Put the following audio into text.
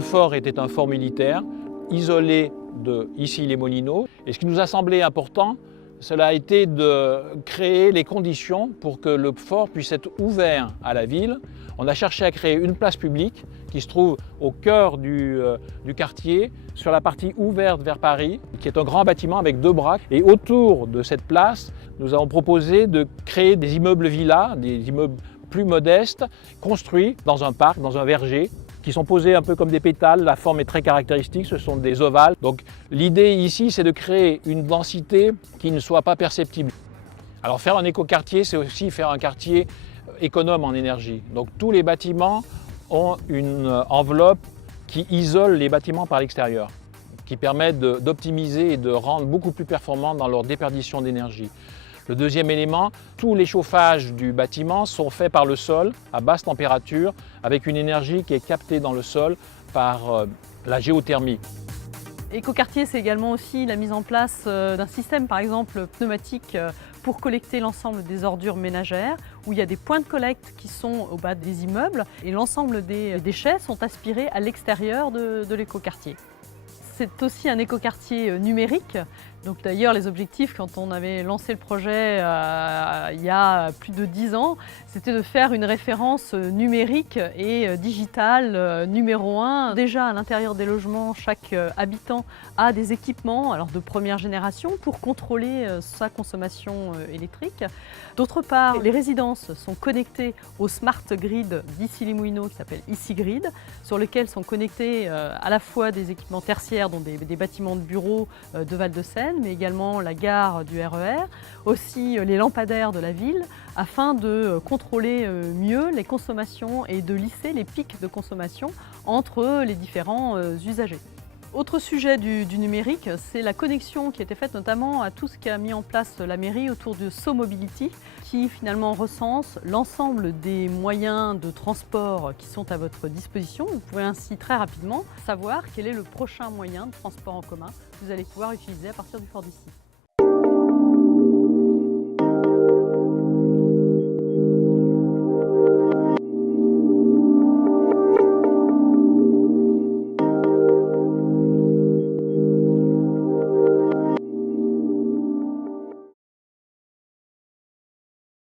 Le fort était un fort militaire, isolé de Issy-les-Moulineaux. Et ce qui nous a semblé important, cela a été de créer les conditions pour que le fort puisse être ouvert à la ville. On a cherché à créer une place publique qui se trouve au cœur du quartier, sur la partie ouverte vers Paris, qui est un grand bâtiment avec 2 bras. Et autour de cette place, nous avons proposé de créer des immeubles villas, des immeubles plus modestes, construits dans un parc, dans un verger, qui sont posés un peu comme des pétales. La forme est très caractéristique, ce sont des ovales. Donc l'idée ici, c'est de créer une densité qui ne soit pas perceptible. Alors faire un écoquartier, c'est aussi faire un quartier économe en énergie. Donc tous les bâtiments ont une enveloppe qui isole les bâtiments par l'extérieur, qui permet d'optimiser et de rendre beaucoup plus performants dans leur déperdition d'énergie. Le deuxième élément, tous les chauffages du bâtiment sont faits par le sol à basse température avec une énergie qui est captée dans le sol par la géothermie. Écoquartier, c'est également aussi la mise en place d'un système, par exemple pneumatique, pour collecter l'ensemble des ordures ménagères, où il y a des points de collecte qui sont au bas des immeubles et l'ensemble des déchets sont aspirés à l'extérieur de l'écoquartier. C'est aussi un écoquartier numérique. Donc d'ailleurs, les objectifs, quand on avait lancé le projet il y a plus de 10 ans, c'était de faire une référence numérique et digitale numéro 1. Déjà à l'intérieur des logements, chaque habitant a des équipements de première génération pour contrôler sa consommation électrique. D'autre part, les résidences sont connectées au smart grid d'Issy-les-Moulineaux qui s'appelle ICYGrid, sur lequel sont connectés à la fois des équipements tertiaires, dont des bâtiments de bureaux de Val-de-Seine, mais également la gare du RER, aussi les lampadaires de la ville, afin de contrôler mieux les consommations et de lisser les pics de consommation entre les différents usagers. Autre sujet du numérique, c'est la connexion qui a été faite notamment à tout ce qu'a mis en place la mairie autour de SoMobility, qui finalement recense l'ensemble des moyens de transport qui sont à votre disposition. Vous pourrez ainsi très rapidement savoir quel est le prochain moyen de transport en commun que vous allez pouvoir utiliser à partir du fort d'Issy.